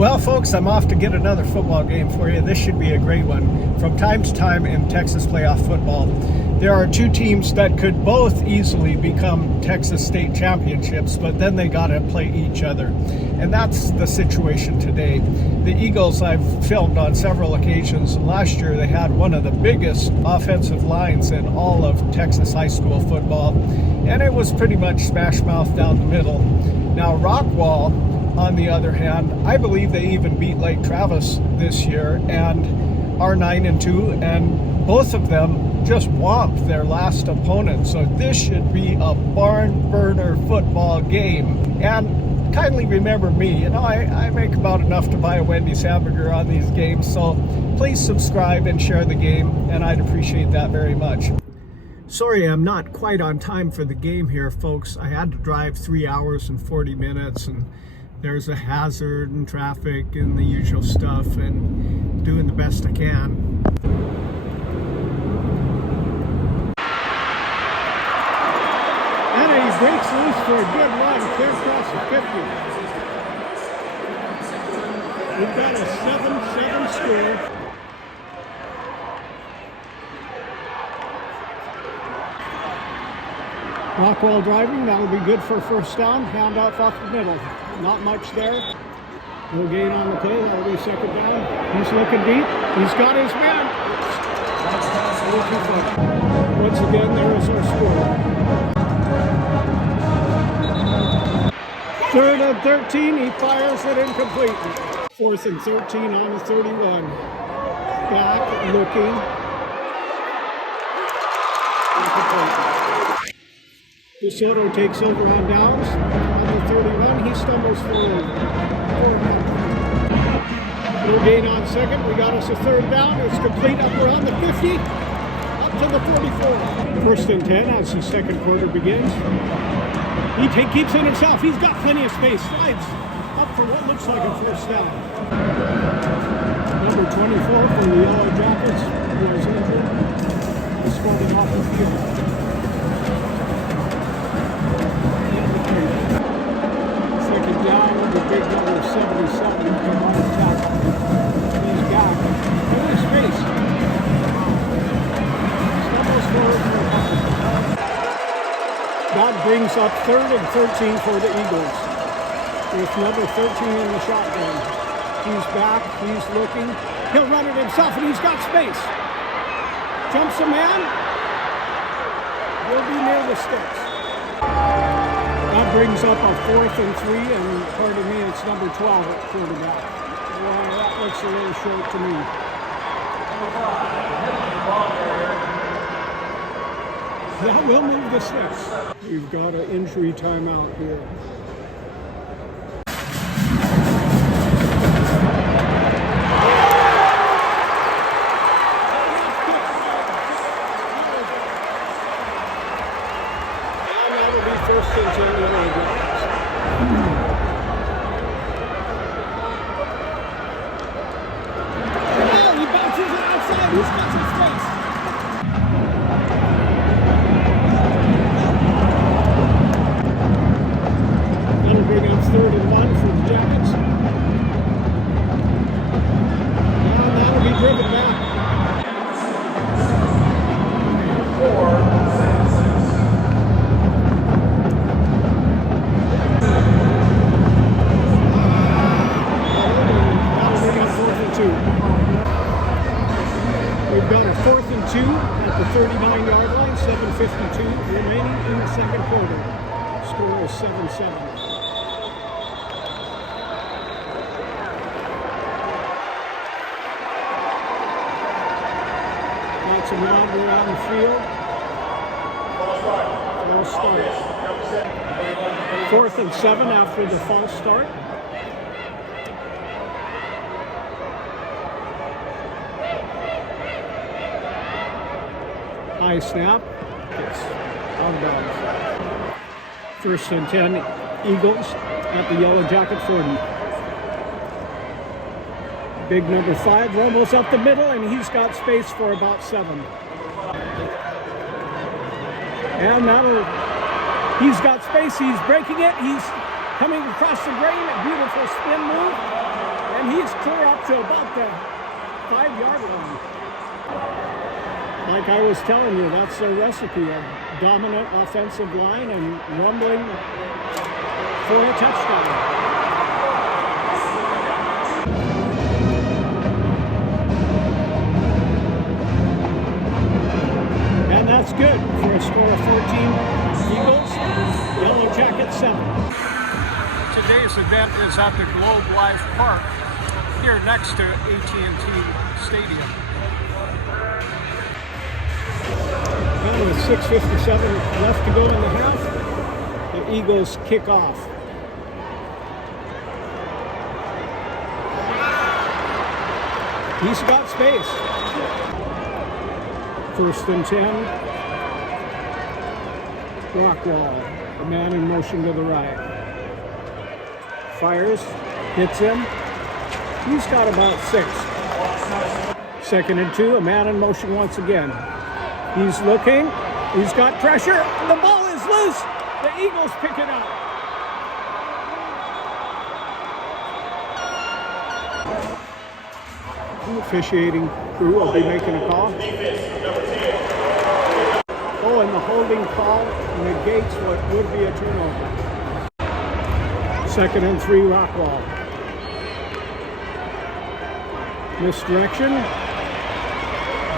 Well, folks, I'm off to get another football game for you. This should be a great one. From time to time in Texas playoff football, there are two teams that could both easily become Texas state championships, but then they got to play each other. And that's the situation today. The Eagles, I've filmed on several occasions. Last year, they had one of the biggest offensive lines in all of Texas high school football, and it was pretty much smash mouth down the middle. Now, Rockwall, on the other hand, I believe they even beat Lake Travis this year and are 9-2, and both of them just whomped their last opponent. So this should be a barn burner football game. And kindly remember me, I make about enough to buy a Wendy's hamburger on these games, so please subscribe and share the game, and I'd appreciate that very much. Sorry, I'm not quite on time for the game here, folks. I had to drive 3 hours and 40 minutes, and there's a hazard and traffic and the usual stuff, and doing the best I can. And he breaks loose for a good run, clear across the 50. We've got a 7-7 score. Rockwall driving, that'll be good for first down. Hand off the middle. Not much there. No gain on the play, that'll be second down. He's looking deep. He's got his man. Once again, there is our score. 3rd and 13, he fires it incomplete. 4th and 13 on the 31. Back, looking. Desoto takes over on downs. On the 31, he stumbles forward. No gain on second. We got us a 3rd down. It's complete up around the 50, up to the 44. 1st and 10 as the second quarter begins. He keeps it himself. He's got plenty of space. Slides up for what looks like a first down. Number 24 for the Yellow Jackets was injured. He's squatting off the field. Down the big number 77 come on the tackle. He's got full space. Stumbles forward for a couple. That brings up 3rd and 13 for the Eagles. With number 13 in the shotgun. He's back, he's looking. He'll run it himself, and he's got space. Jumps a man. Will be near the sticks. That brings up a 4th and 3, and pardon me, it's number 12 at quarterback. Well, that looks a little short to me. That will move the sticks. We've got an injury timeout here. We've got a 4th and 2 at the 39-yard line, 7:52 remaining in the second quarter. Score is 7-7. Lots of water around the field. False start. 4th and 7 after the false start. High snap. It's out of bounds. 1st and 10, Eagles at the Yellow Jacket 40. Big number 5 rumbles up the middle, and he's got space for about 7. And he's got space. He's breaking it. He's coming across the grain. A beautiful spin move. Eagles clear up to about the 5-yard line. Like I was telling you, that's their recipe of dominant offensive line and rumbling for a touchdown. And that's good for a score of 14 Eagles, Yellow Jackets 7. Today's event is at the Globe Life Park here next to AT&T Stadium. And with 6:57 left to go in the half, the Eagles kick off. He's got space. 1st and 10. Rockwall, a man in motion to the right. Fires, hits him. He's got about 6. 2nd and 2, a man in motion once again. He's looking, he's got pressure, the ball is loose. The Eagles pick it up. The officiating crew will be making a call. Oh, and the holding call negates what would be a turnover. 2nd and 3, Rockwall. Misdirection.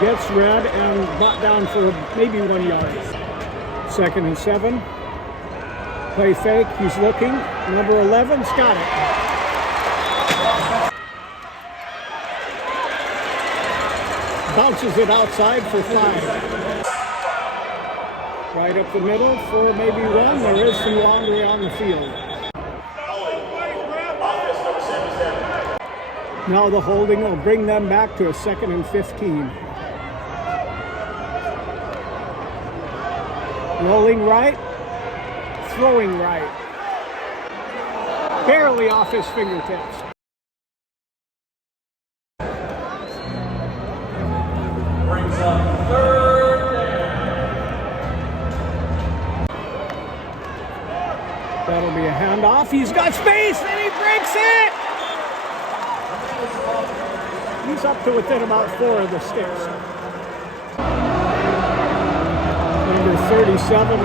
Gets red and brought down for maybe 1 yard. 2nd and 7. Play fake. He's looking. Number 11's got it. Bounces it outside for 5. Right up the middle for maybe 1. There is some laundry on the field. Now the holding will bring them back to a 2nd and 15. Rolling right, throwing right. Barely off his fingertips. Brings up 3rd down. That'll be a handoff. He's got space and he breaks it! He's up to within about 4 of the sticks. Number 37, a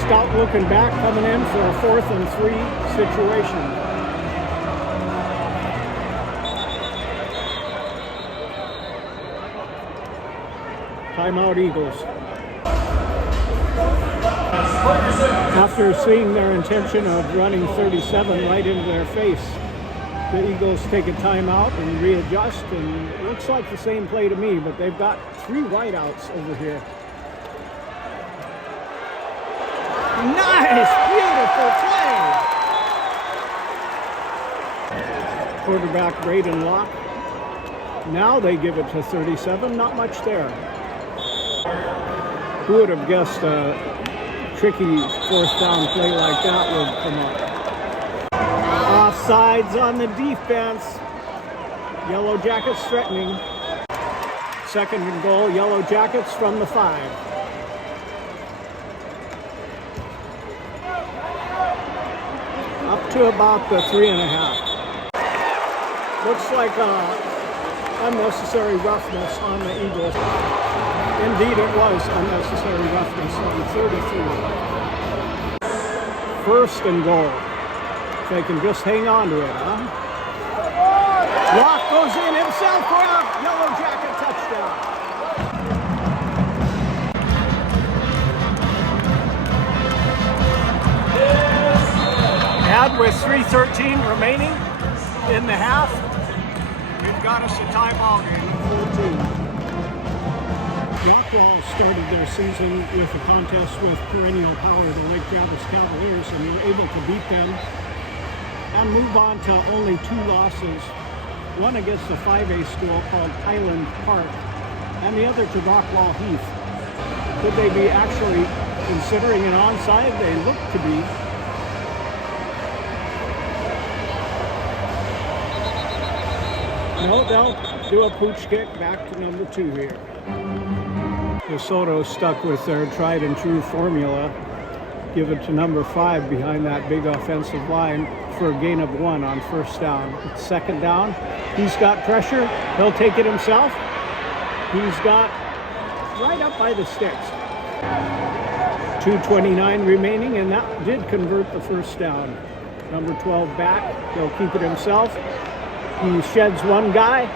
stout looking back coming in for a 4th and 3 situation. Timeout Eagles. After seeing their intention of running 37 right into their face, the Eagles take a timeout and readjust, and it looks like the same play to me, but they've got 3 wideouts over here. Nice, beautiful play. Quarterback Braden Locke. Now they give it to 37, not much there. Who would have guessed a tricky 4th down play like that would come up? Offsides on the defense. Yellow Jackets threatening. 2nd and goal, Yellow Jackets from the 5. Up to about the 3.5. Looks like unnecessary roughness on the Eagles. Indeed, it was unnecessary roughness on 33. 1st and goal. If they can just hang on to it, huh? Locke goes in himself for a Yellow Jacket touchdown. And with 3:13 remaining in the half, we've got us a tie ball game of 14. Rockwall started their season with a contest with perennial power, the Lake Travis Cavaliers, and were able to beat them and move on to only 2 losses. One against a 5A school called Highland Park, and the other to Rockwall Heath. Could they be actually considering an onside? They look to be. No, they'll do a pooch kick back to number 2 here. Desoto stuck with their tried and true formula Give it to number 5 behind that big offensive line for a gain of 1 on first down. It's second down. He's got pressure. He'll take it himself. He's got right up by the sticks. 2:29 remaining, and that did convert the first down. Number 12 back. He'll keep it himself. He sheds one guy.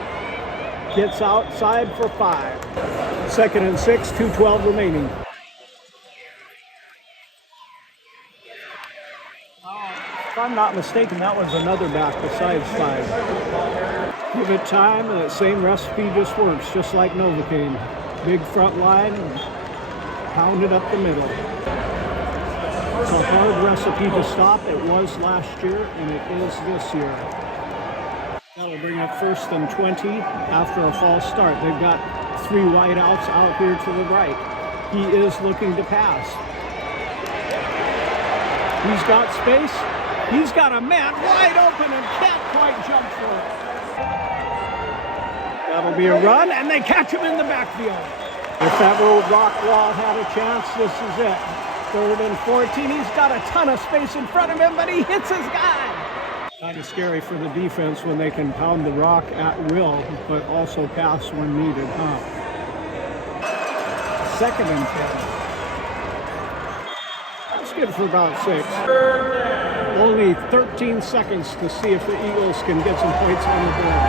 Gets outside for 5. Second and 6, 2:12 remaining. If I'm not mistaken, that was another back besides 5. Give it time, and that same recipe just works, just like Novocaine. Big front line, pound it up the middle. It's a hard recipe to stop. It was last year, and it is this year. That'll bring up first and 20 after a false start. They've got 3 wideouts out here to the right. He is looking to pass. He's got space. He's got a man wide open and can't quite jump for it. That'll be a run, and they catch him in the backfield. If that old Rockwall had a chance, this is it. Third and 14. He's got a ton of space in front of him, but he hits his guy. Kind of scary for the defense when they can pound the rock at will, but also pass when needed, huh? Second and 10. That's good for about 6. Only 13 seconds to see if the Eagles can get some points on the board.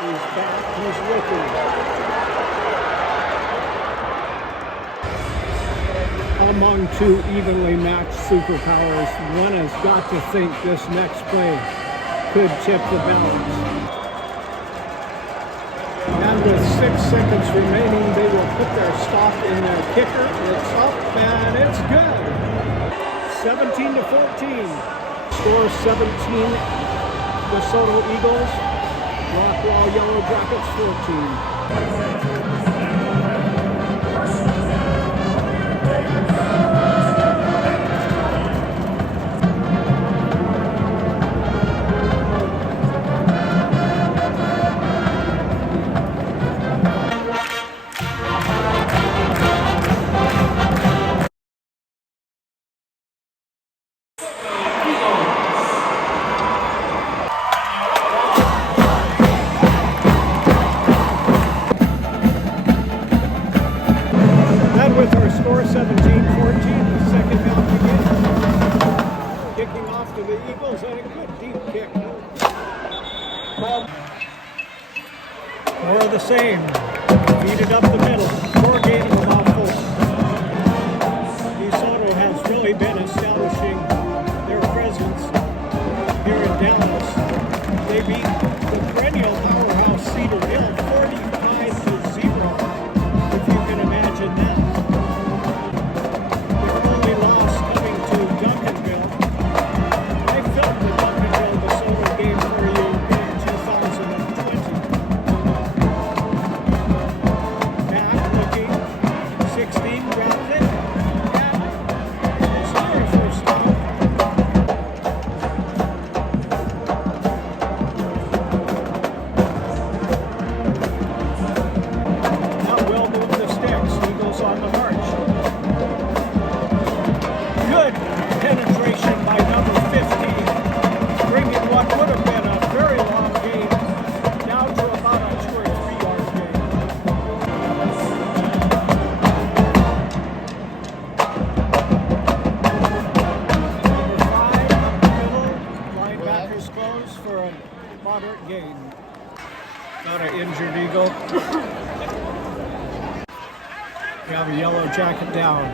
He's back. He's wicked. Among 2 evenly matched superpowers, one has got to think this next play could tip the balance. And with 6 seconds remaining, they will put their stock in their kicker. It's up and it's good. 17-14. Score 17. Desoto Eagles. Rockwall Yellow Jackets 14. With our score 17-14, the second down begins. Kicking off to the Eagles and a good deep kick. More of the same. Feed it up the middle. 4 gain of about 4. Desoto has really been establishing their presence here in Dallas. They beat the perennial powerhouse Cedar Hill 45-0, if you can imagine that. Moderate gain. Got an injured Eagle. We have a yellow jacket down.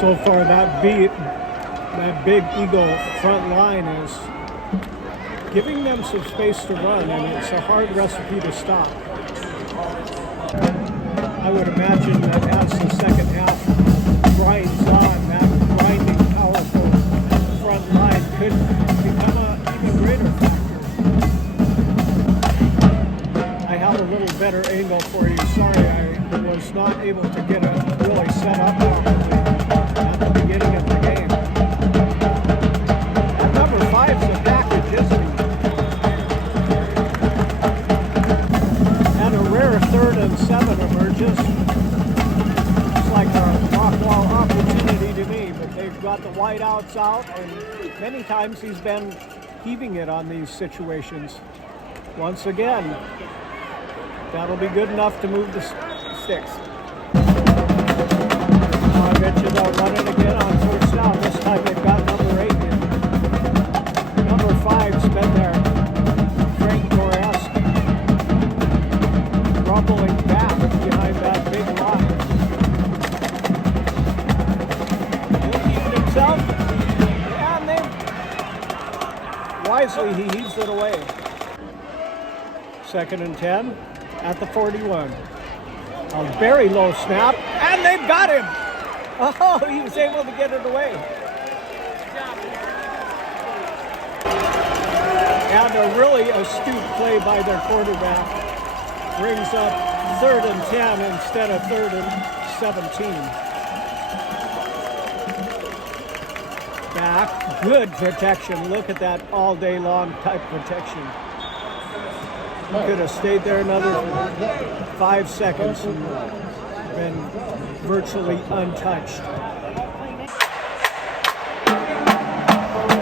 So far that big Eagle front line is giving them some space to run, and it's a hard recipe to stop. I would imagine that as the second half grinds on, that grinding, powerful front line could become an even greater factor. I have a little better angle for you. Sorry, I was not able to get it really set up properly at the beginning of the game. wideouts out, and many times he's been heaving it on these situations. Once again, that'll be good enough to move the sticks. I bet you they'll run it again on first down. This time they've got number 8 in. Number 5's been there. Frank Goresk rumbling back behind that big line. He's himself, and wisely he heaves it away. 2nd and 10 at the 41. A very low snap, and they've got him. Oh, he was able to get it away. And a really astute play by their quarterback brings up 3rd and 10 instead of 3rd and 17. Back, good protection. Look at that all day long type protection. Could have stayed there another 5 seconds and been virtually untouched.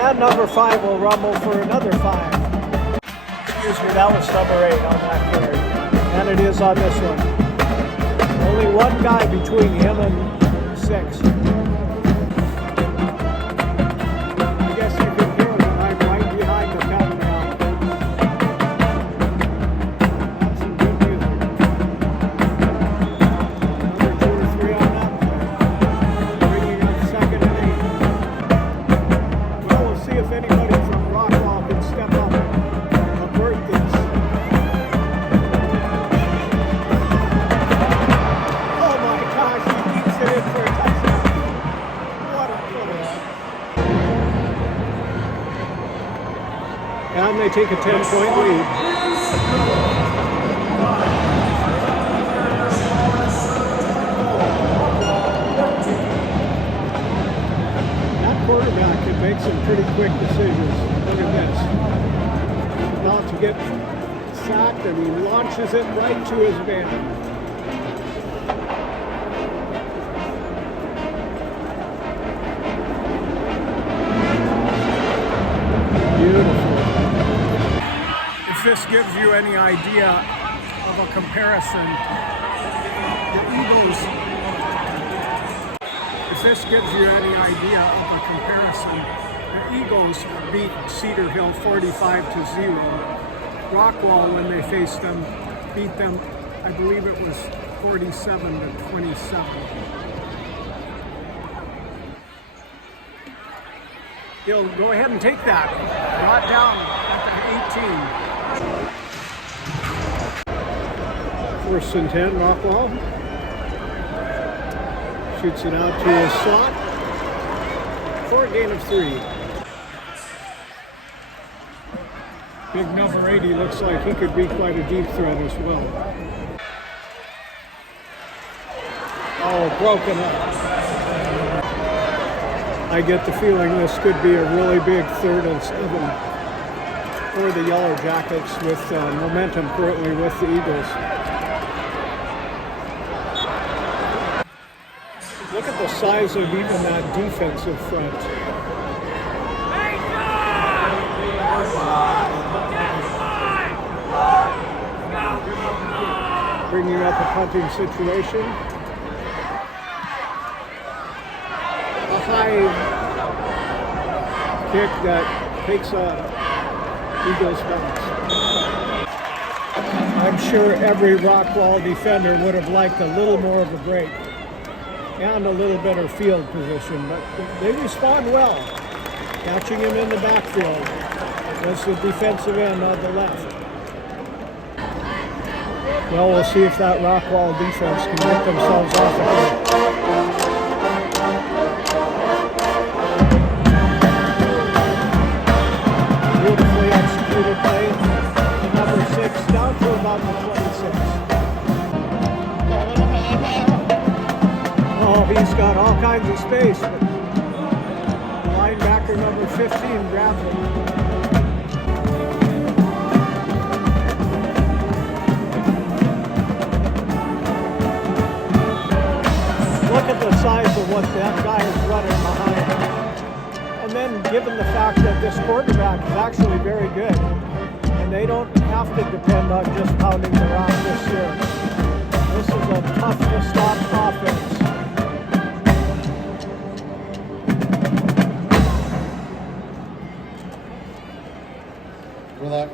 And number 5 will rumble for another 5. Excuse me, that was number 8 on that carry. And it is on this one. Only one guy between him and 6. I guess you can hear that I'm right behind the countdown. That's some good music. Another 2 or 3 on that play. Bringing up 2nd and 8. Well, we'll see if anybody from Rockwall can step up and avert this. Oh my gosh, he keeps it in for a touchdown. What a finish. And they take a 10-point lead. That quarterback can make some pretty quick decisions. Look at this. About to get sacked, and he launches it right to his man. Beautiful. If this gives you any idea of a comparison, the Eagles. If this gives you any idea of a comparison, the Eagles beat Cedar Hill 45-0. Rockwall, when they faced them, beat them, I believe it was 47-27. He'll go ahead and take that. Brought down at the 18. 1st and 10, Rockwall. Shoots it out to his slot for a gain of 3. Big number 80 looks like he could be quite a deep threat as well. Oh, broken up. I get the feeling this could be a really big 3rd and 7 for the Yellow Jackets with momentum currently with the Eagles. Look at the size of even that defensive front. Bringing up a punting situation. A high kick that takes a Eagles bounce. I'm sure every Rockwall defender would have liked a little more of a break and a little better field position, but they respond well. Catching him in the backfield was the defensive end on the left. Well, we'll see if that Rockwall defense can get themselves off of it. Beautifully executed play. Number 6 down to about the 26. Oh, he's got all kinds of space. Linebacker number 15 grabbed him. Look at the size of what that guy is running behind. And then given the fact that this quarterback is actually very good, and they don't have to depend on just pounding the rock this year. This is a tough to stop offense. Relax.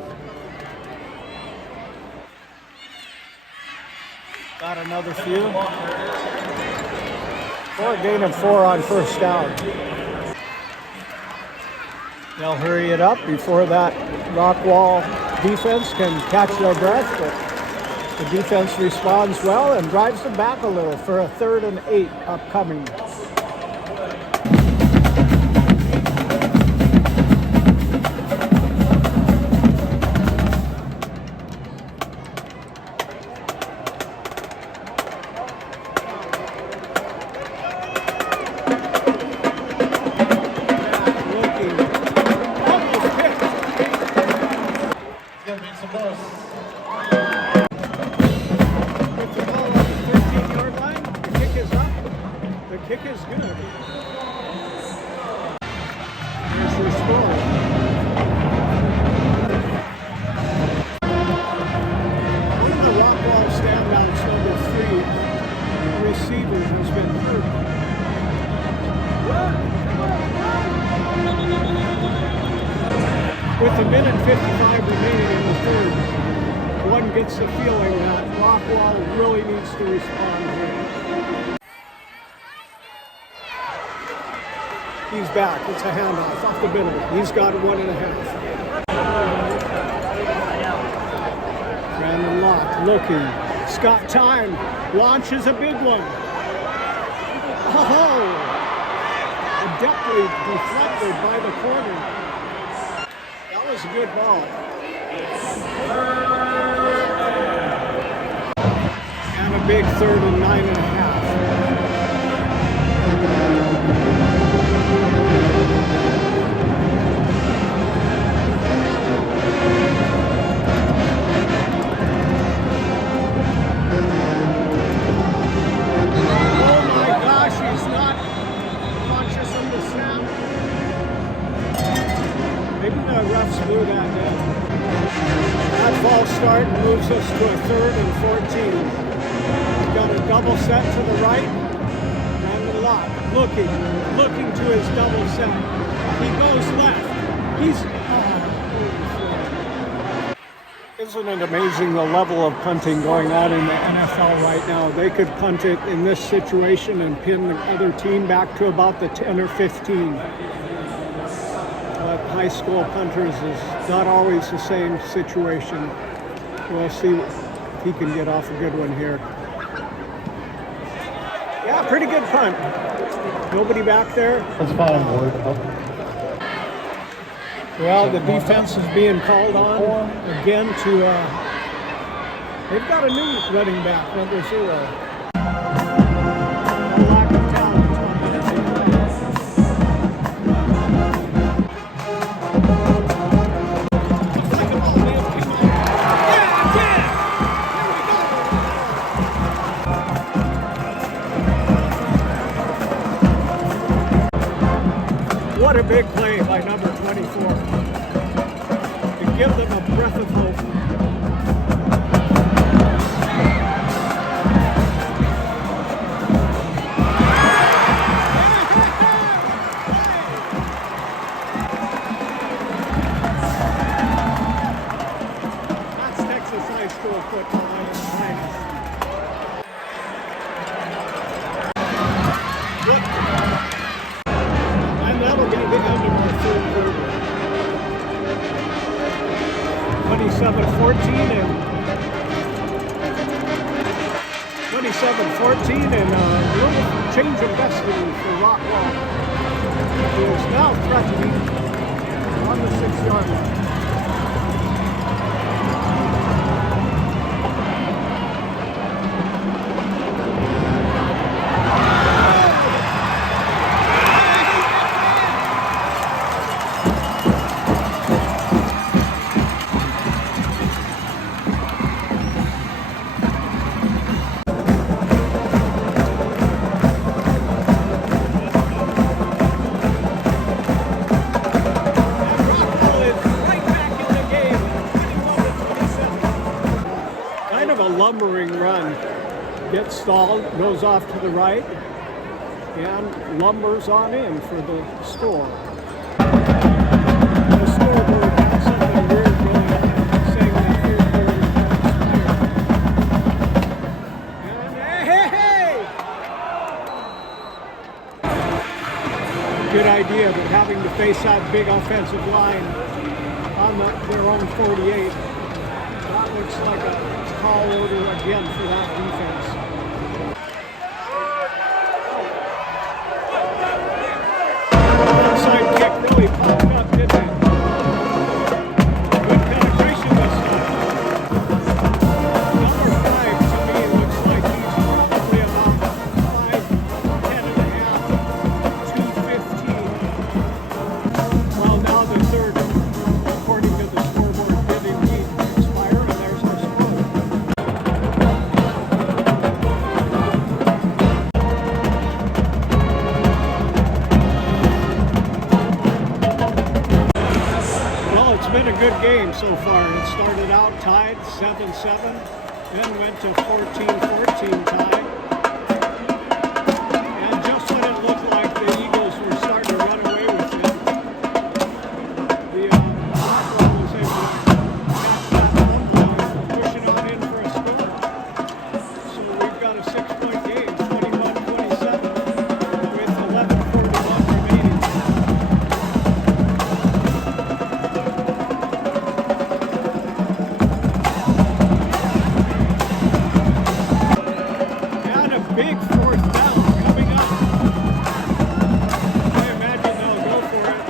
Got another few. Or a gain of 4 on first down. They'll hurry it up before that Rockwall defense can catch their breath, but the defense responds well and drives them back a little for a 3rd and 8 upcoming. Kick is good. Here's your score. One of the Rockwall standouts, number 3, receiver, has been hurt. With a minute 55 remaining in the 3rd, one gets the feeling that Rockwall really needs to respond here. He's back. It's a handoff off the middle. He's got 1.5. Brandon Locke looking. Scott time. Launches a big one. Oh! Adeptly deflected by the corner. That was a good ball. And a big 3rd and 9.5. Maybe the refs blew that dead. That false start moves us to a 3rd and 14. We've got a double set to the right. Brandon Locke looking to his double set. He goes left. Isn't it amazing the level of punting going on in the NFL right now? They could punt it in this situation and pin the other team back to about the 10 or 15. But high school punters is not always the same situation. We'll see if he can get off a good one here. Yeah, pretty good punt. Nobody back there. That's fine, Ward. Well, the defense is being called on again to, they've got a new running back, number 0. Lack of talent. What a big play by number 24 to give them a breath of hope. That's Texas high school football at its finest. And that'll be the end of our 3rd quarter. 27-14 and a little change of destiny for Rockwall, who is now threatening on the 6-yard line. kind of a lumbering run. Gets stalled, goes off to the right, and lumbers on in for the score. The scoreboard had something weird going on, saying the third quarter expired. And hey! Good idea, but having to face that big offensive line on their own 48, that looks like a tall order again for that defense. Onside kick really popped up, didn't it? Good penetration this time. Number 5 to me looks like he's probably about 5'10" and a half, 215. Well, now the third, according to the scoreboard, did indeed expire, and there's our score. Well, it's been a good game so far. It started out tied 7-7, then went to 14-14 tie. And just when it looked like the Eagles were starting to run away with it, the Rockwall was able to catch that one play, push it on in for a score. So we've got a 6-point game, 21-27, with 11:41 remaining. And a big 4th down coming up. I imagine they'll go for it.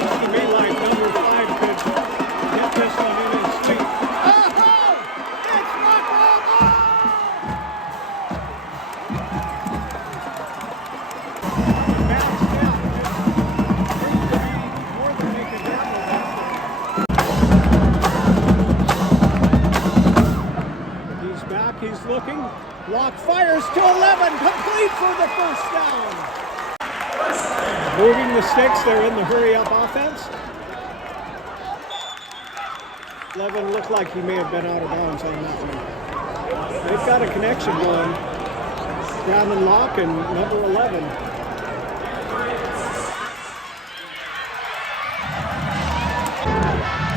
Looks to me like number 5 could get this one in his feet. Oh! It's Rockwall! Bad snap. It proved to be more than they could handle. He's back, he's looking. Block fires to 11, complete for the 1st down. Moving the sticks, they're in the hurry-up offense. 11 looked like he may have been out of bounds on that one. They've got a connection going. Down and lock and number 11.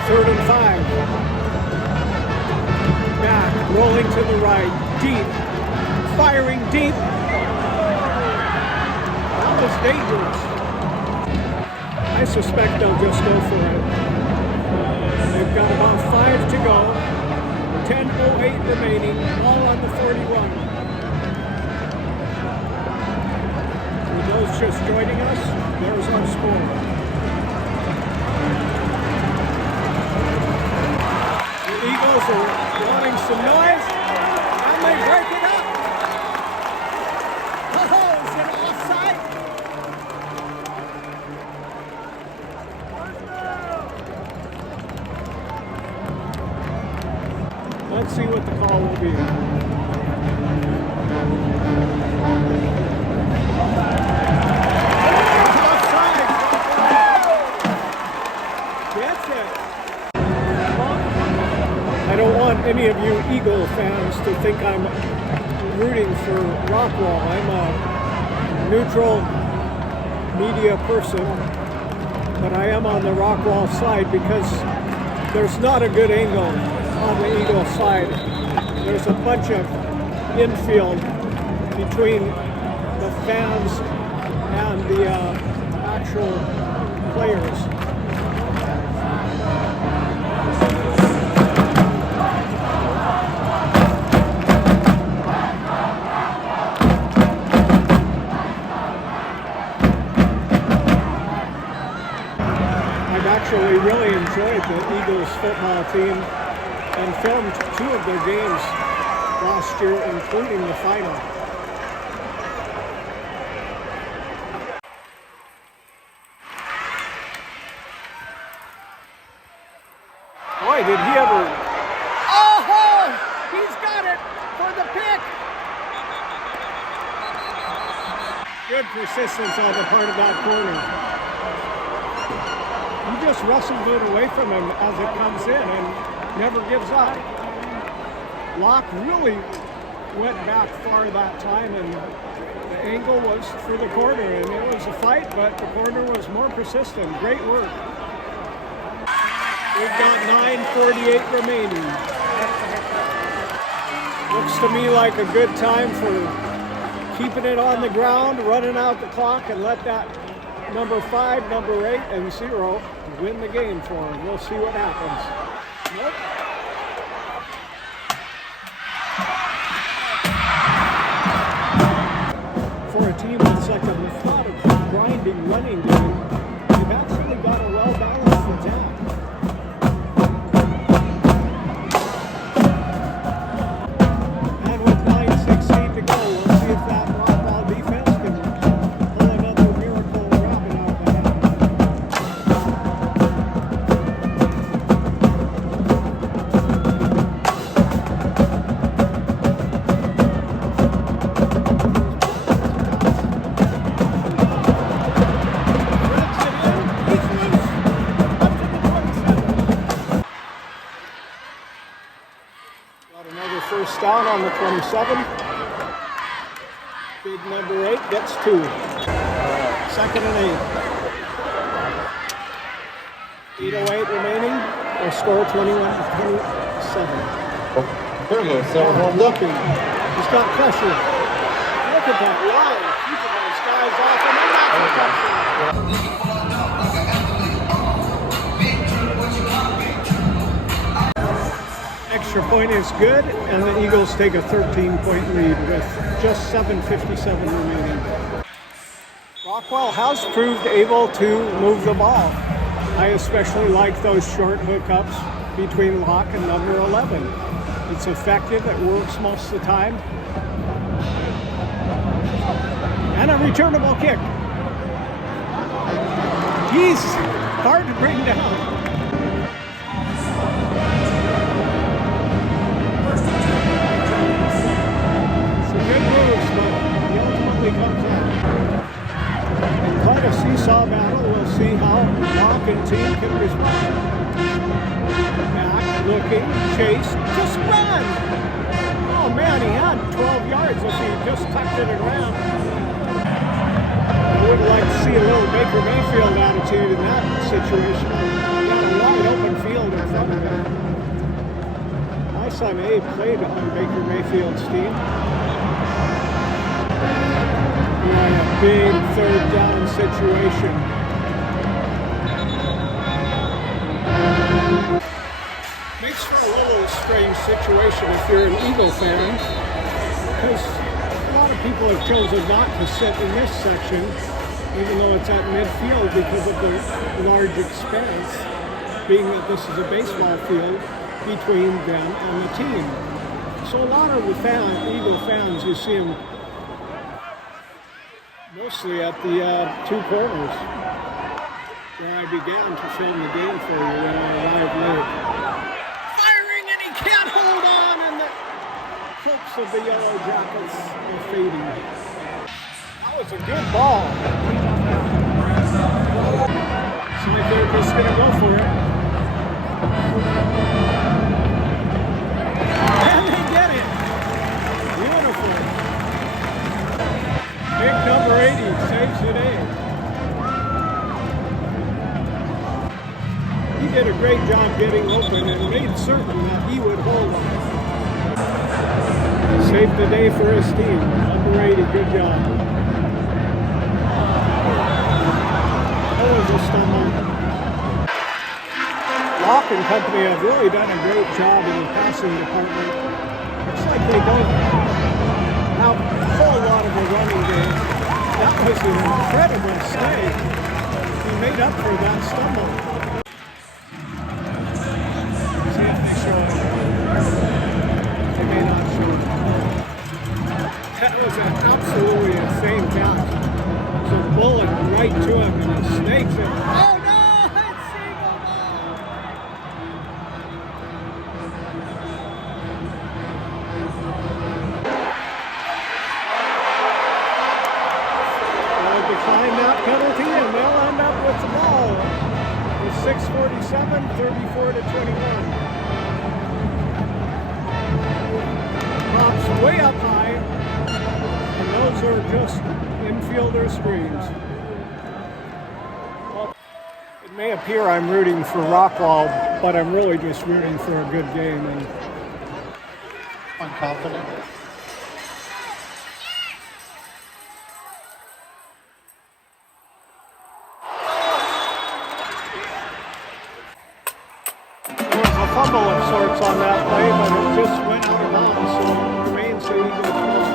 Third and 5. Back, rolling to the right, deep, firing deep. That was dangerous. I suspect they'll just go for it. They've got about 5 to go. 10:08 remaining, all on the 41. For those just joining us, there's our score. The Eagles are wanting some noise, and they break it up. Oh, is it offside? Let's see what the call will be. I don't want any of you Eagle fans to think I'm rooting for Rockwall. I'm a neutral media person, but I am on the Rockwall side because there's not a good angle on the Eagle side. There's a bunch of infield between the fans and the actual players. Actually really enjoyed the Eagles football team and filmed 2 of their games last year, including the final. Boy, did he ever... Oh! He's got it for the pick! Good persistence on the part of that corner. He just wrestled it away from him as it comes in and never gives up. Locke really went back far that time, and the angle was for the corner, and it was a fight, but the corner was more persistent. Great work. We've got 9:48 remaining. Looks to me like a good time for keeping it on the ground, running out the clock, and let that number 5, number 8, and 0 win the game for them. We'll see what happens. Nope. For a team with such a methodical, grinding running game, they've actually got a well-balanced attack. And with 9:16 to go, we'll see if that Rockwall defense can pull another miracle rabbit out of the hat. First down on the 27. Big number 8 gets 2. Second and 8. 8:08 remaining. Our score 21-27. There we go. So Looking. He's got pressure. Look at that line. Keeping those guys off, and then that's a touchdown. Extra point is good, and the Eagles take a 13-point lead with just 7:57 remaining. Rockwall has proved able to move the ball. I especially like those short hookups between Locke and number 11. It's effective, it works most of the time. And a returnable kick. He's hard to bring down. Comes out. In quite a seesaw battle, we'll see how Locke and team can respond. Back, looking, chase, just run! Oh man, he had 12 yards if he just tucked it around. I would like to see a little Baker Mayfield attitude in that situation. He had a wide open field in front of him. My son Abe played on Baker Mayfield's team. A big third down situation. Makes for a little strange situation if you're an Eagle fan, because a lot of people have chosen not to sit in this section, even though it's at midfield because of the large expanse, being that this is a baseball field between them and the team. So a lot of the Eagle fans, you see them mostly at the two corners where I began to film the game for you when I arrived late. Firing, and he can't hold on, and the hopes of the Yellow Jackets are fading. That was a good ball. Seems like they're just going to go for it. And they get it. Beautiful. Big number 80 saves the day. He did a great job getting open and made certain that he would hold on. Saved the day for his team. Number 80, good job. That was a stumble. Locke and company have really done a great job in the passing department. Looks like they don't have a whole lot of a running game. That was an incredible snake. He made up for that stumble. See if they show it. They may not show it. That was absolutely insane catch. It's a bullet right to him, and the snake's in. Oh no! It's single ball! Decline that penalty, and they'll end up with the ball with 6:47, 34-21. way up high, and those are just infielder screens. Well, it may appear I'm rooting for Rockwall, but I'm really just rooting for a good game. And I'm confident. there was a fumble of sorts on that play, but it just went out of bounds, so it remains the Eagles' ball.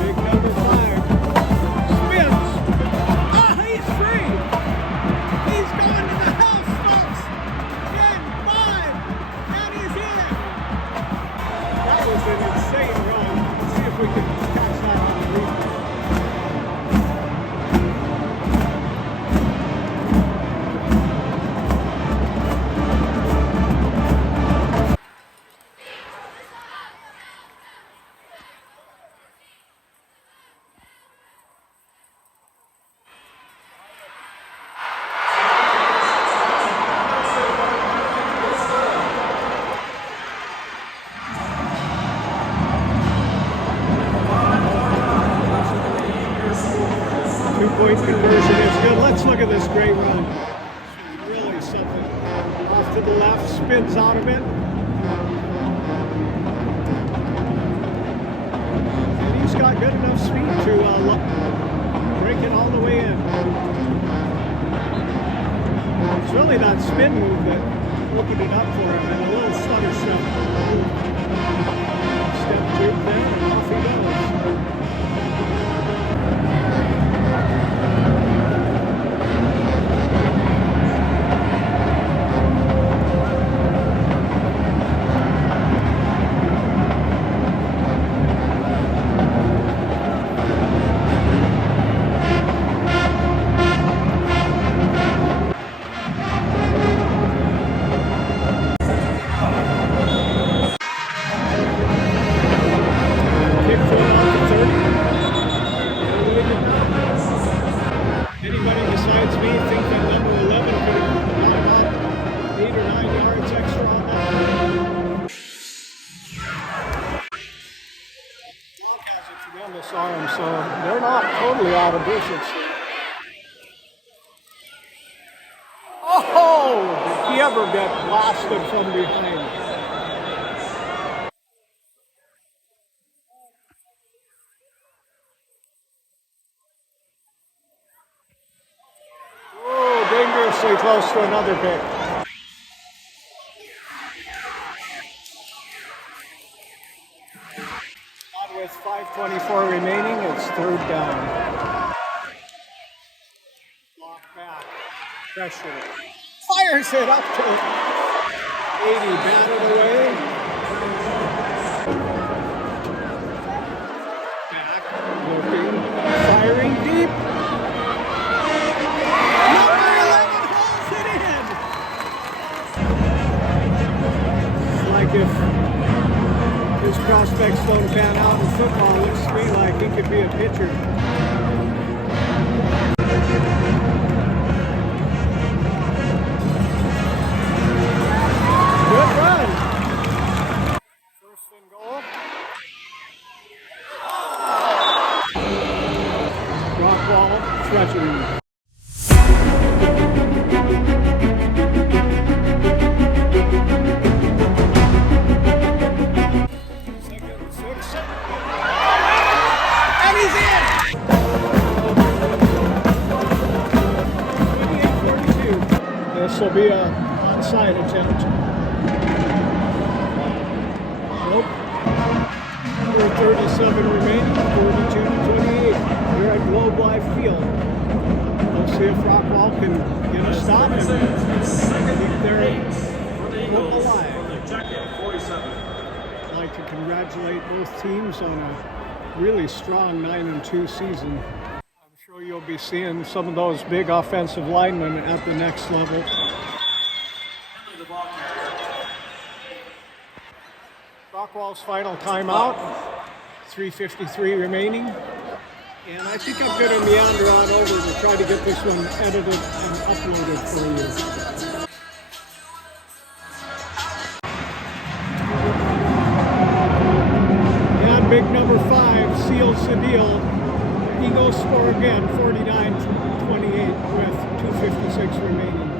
Big number 5 spins. Ah, he's free. He's going to the house, folks. 10, 5, and he's in. That was an insane run. Let's see if we can catch that on the replay. Two-point conversion is good. Let's look at this great run. Really something. Off to the left, spins out of it. And he's got good enough speed to break it all the way in. It's really that spin move that opened it up for him, and a little stutter step. Step juke there, and off he goes. Kick to it off the 30. Anybody besides me think that number 11 could have got about 8 or 9 yards extra on that? Block has a tremendous arm, so they're not totally out of business. Oh! Did he ever get blasted from behind? Oh, dangerously close to another pick. Not with 5:24 remaining, it's third down. Block back. Pressure. Fires it up to 80, batted away. Back, looking, firing deep. Number 11 holds it in. It's like if his prospects don't pan out in football, it looks to me like he could be a pitcher. Good run. First and goal. Rockwall threatening. Second and 6. And he's in. 28-42. This will be a onside attempt. Nope. Number 37 remaining, 42-28. Here at Globe Life Field. We'll see if Rockwall can get a stop and keep their hope alive. I'd like to congratulate both teams on a really strong 9-2 season. I'm sure you'll be seeing some of those big offensive linemen at the next level. Rockwall's final timeout, 3:53 remaining. And I think I'm going to meander on over to try to get this one edited and uploaded for you. And big number 5 seals the deal. Eagles score again, 49-28 with 2:56 remaining.